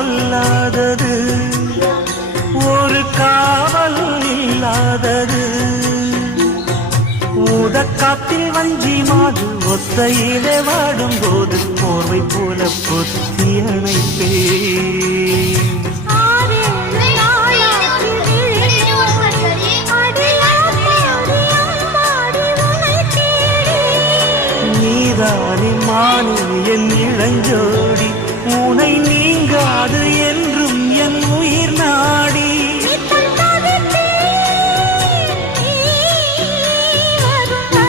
பொல்லாதது ஒரு காவல் இல்லாதது ஊதக்காத்தில் வஞ்சி மாது ஒத்தையிலே வாடும் போது போர்வை போல பொத்தி அணைப்பே நீதானே மானே என் இளஞ்சோடி உனை நீங்காது என்று